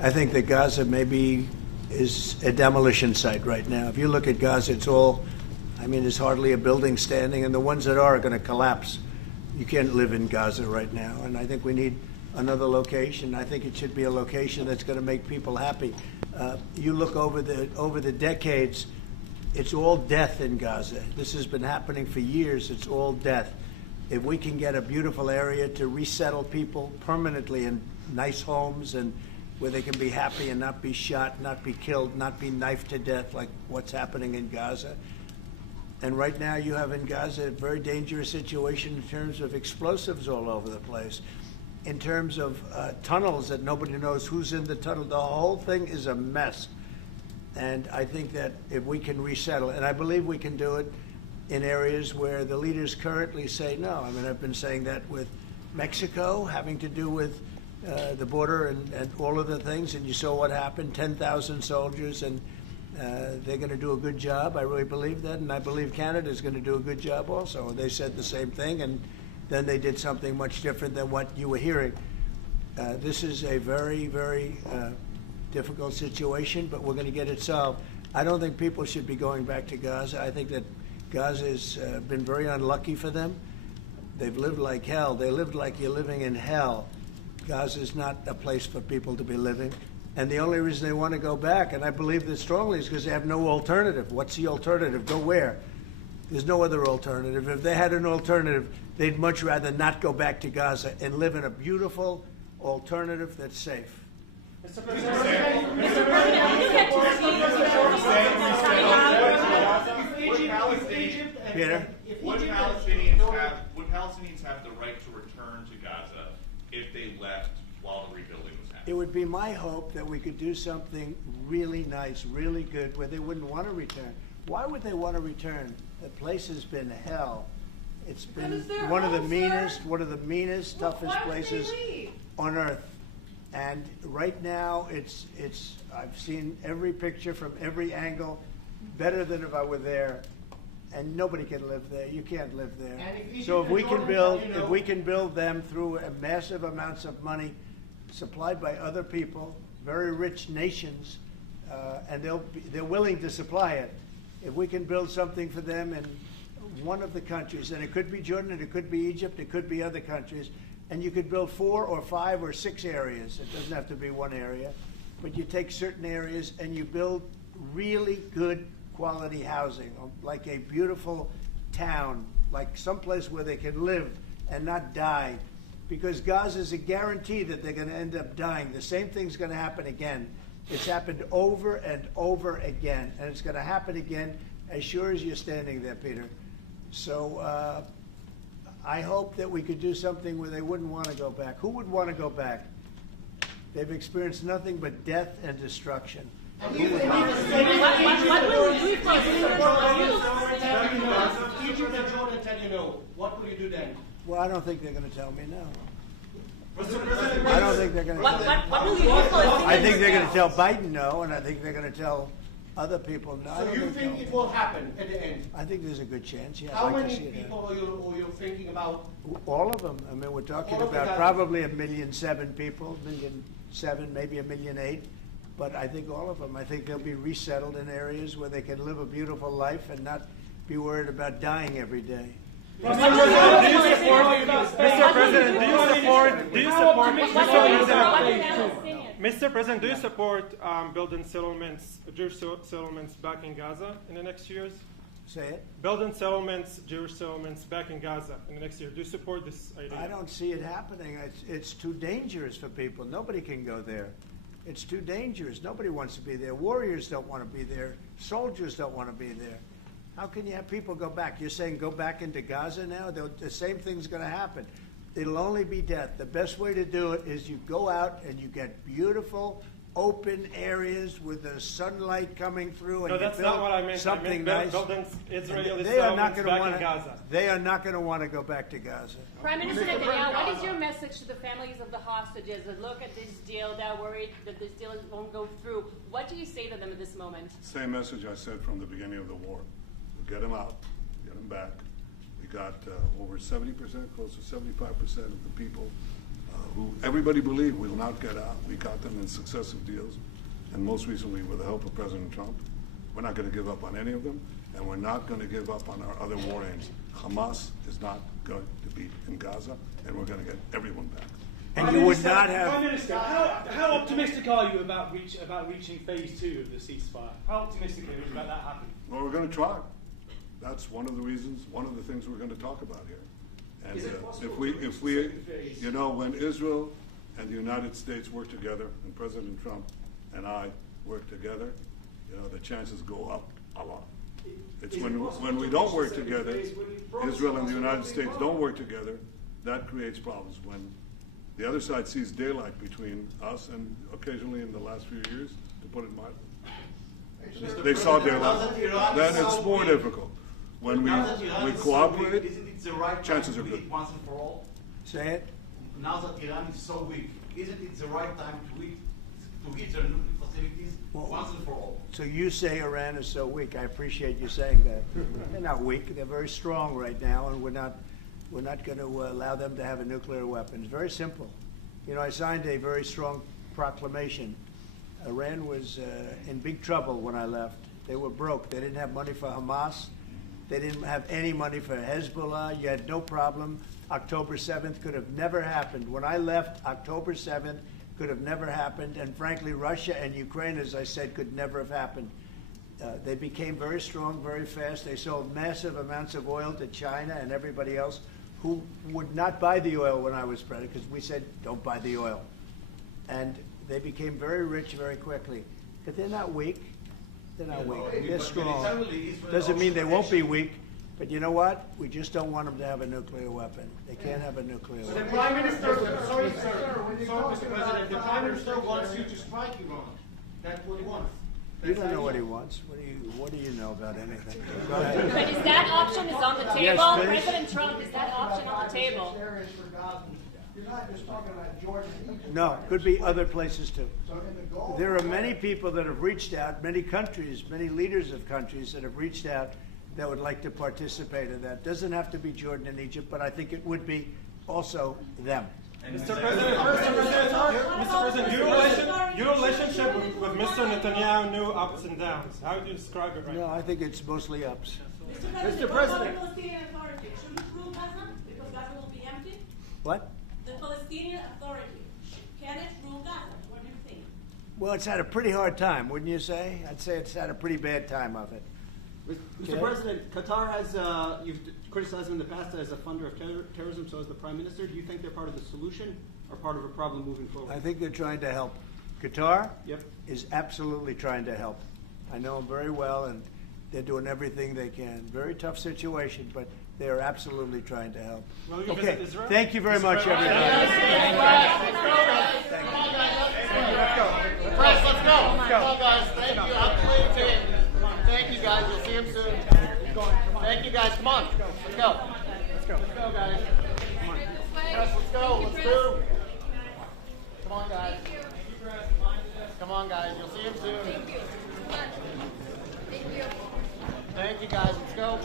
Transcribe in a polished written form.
I think that Gaza maybe is a demolition site right now. If you look at Gaza, it's all, I mean, there's hardly a building standing, and the ones that are going to collapse. You can't live in Gaza right now, and I think we need another location. I think it should be a location that's going to make people happy. You look over the decades, it's all death in Gaza. This has been happening for years. It's all death. If we can get a beautiful area to resettle people permanently in nice homes and where they can be happy and not be shot, not be killed, not be knifed to death like what's happening in Gaza. And right now you have in Gaza a very dangerous situation in terms of explosives all over the place, in terms of tunnels that nobody knows who's in the tunnel. The whole thing is a mess. And I think that if we can resettle, and I believe we can do it in areas where the leaders currently say no. I mean, I've been saying that with Mexico, having to do with the border and all of the things, and you saw what happened, 10,000 soldiers, and they're going to do a good job. I really believe that, and I believe Canada is going to do a good job also. They said the same thing, and then they did something much different than what you were hearing. This is a very, very difficult situation, but we're going to get it solved. I don't think people should be going back to Gaza. I think that Gaza has been very unlucky for them. They've lived like hell. They lived like you're living in hell. Gaza is not a place for people to be living. And the only reason they want to go back, and I believe this strongly, is because they have no alternative. What's the alternative? Go where? There's no other alternative. If they had an alternative, they'd much rather not go back to Gaza and live in a beautiful alternative that's safe. Mr. President, Peter? Would Palestinians have the right to return to Gaza if they left while the rebuilding was happening? It would be my hope that we could do something really nice, really good, where they wouldn't want to return. Why would they want to return? The place has been hell. It's been one of the meanest, toughest places on earth. And right now, I've seen every picture from every angle, better than if I were there. And nobody can live there. You can't live there. So if we can build them through massive amounts of money supplied by other people, very rich nations, and they're willing to supply it. If we can build something for them in one of the countries, and it could be Jordan, it could be Egypt, it could be other countries, and you could build 4 or 5 or 6 areas. It doesn't have to be one area, but you take certain areas and you build really good quality housing, like a beautiful town, like someplace where they can live and not die, because Gaza is a guarantee that they're going to end up dying. The same thing's going to happen again. It's happened over and over again, and it's going to happen again as sure as you're standing there, Peter. So I hope that we could do something where they wouldn't want to go back. Who would want to go back? They've experienced nothing but death and destruction. What will you do What will you do then? Well, I don't think they're going to tell me no. I don't think they're going to tell me. What will you do? I think they're going to tell Biden no, and I think they're going to tell other people no. So you think it will happen at the end? I think there's a good chance, yeah. How many people are you thinking about? All of them. I mean, we're talking about probably 1.7 million people, 1.7 million, maybe 1.8 million. But I think all of them. I think they'll be resettled in areas where they can live a beautiful life and not be worried about dying every day. Mr. President, do you support building settlements, Jewish settlements back in Gaza in the next years? Say it. Building settlements, Jewish settlements back in Gaza in the next year. Do you support this idea? I don't see it happening. It's too dangerous for people. Nobody can go there. It's too dangerous. Nobody wants to be there. Warriors don't want to be there. Soldiers don't want to be there. How can you have people go back? You're saying go back into Gaza now? The same thing's going to happen. It'll only be death. The best way to do it is you go out and you get beautiful, open areas with the sunlight coming through, and no, that's not what I meant. Something nice. They are not going to want to. They are not going to want to go back to Gaza. Prime Minister Netanyahu, what is your message to the families of the hostages that look at this deal, that are worried that this deal won't go through? What do you say to them at this moment? Same message I said from the beginning of the war. We'll get them out, get them back. We got over 70%, close to 75% of the people who everybody believed will not get out. We got them in successive deals, and most recently with the help of President Trump. We're not going to give up on any of them, and we're not going to give up on our other war aims. Hamas is not going to be in Gaza, and we're going to get everyone back. And you would not Prime have. Minister, how optimistic are you about reaching phase 2 of the ceasefire? How optimistic are you about that happening? Well, we're going to try. That's one of the reasons, one of the things we're going to talk about here. And if we, you know, when Israel and the United States work together, and President Trump and I work together, you know, the chances go up a lot. It's when we don't work together, Israel and the United States don't work together, that creates problems. When the other side sees daylight between us, and occasionally in the last few years, to put it mildly, they saw daylight, then it's more difficult. When we cooperate, isn't it the right chances time are to good. eat once and for all? Say it. Now that Iran is so weak, isn't it the right time to hit their nuclear facilities once and for all? So you say Iran is so weak. I appreciate you saying that. They're not weak. They're very strong right now, and we're not going to allow them to have a nuclear weapon. It's very simple. You know, I signed a very strong proclamation. Iran was in big trouble when I left. They were broke. They didn't have money for Hamas. They didn't have any money for Hezbollah. You had no problem. October 7th could have never happened. When I left, October 7th could have never happened. And frankly, Russia and Ukraine, as I said, could never have happened. They became very strong very fast. They sold massive amounts of oil to China and everybody else who would not buy the oil when I was president, because we said, don't buy the oil. And they became very rich very quickly. But they're not weak. They're not weak. They're strong. Doesn't mean they won't be weak. But you know what? We just don't want them to have a nuclear weapon. They can't have a nuclear The weapon. Prime Minister, sorry, Mr. President, the Prime Minister wants you to strike Iran. That's what he wants. You don't know what he wants. What do you know about anything? Go ahead. But is that option on the table? Yes, please. President Trump, is that option on the table? You're not just talking about Jordan and Egypt. No, could be other places too. So in the Gulf. There are many people that have reached out, many countries, many leaders of countries that have reached out that would like to participate in that. Doesn't have to be Jordan and Egypt, but I think it would be also them. Mr. President, your relationship with Mr. Netanyahu knew ups and downs. How would you describe it right No, now? I think it's mostly ups. Mr. President, the Palestinian Authority shouldn't rule Gaza because Gaza will be empty? What? The Palestinian Authority, can it rule Gaza? What do you think? Well, it's had a pretty hard time, wouldn't you say? I'd say it's had a pretty bad time of it. Mr. Okay. President, Qatar has, you've criticized them in the past as a funder of terrorism, so as the Prime Minister. Do you think they're part of the solution or part of a problem moving forward? I think they're trying to help. Qatar Yep. is absolutely trying to help. I know them very well, and they're doing everything they can. Very tough situation, but they are absolutely trying to help. Will you Okay, visit Israel? thank you very much, everybody. Press, let's go. Come on, guys. Thank you. I'm team. Thank you, guys. You'll see him soon. Thank you, guys. Come on. Let's go. Let's go, guys. Press, let's go. Let's do. Come on, guys. Come on, guys. You'll see him soon. Thank you. Thank you, guys. Let's go.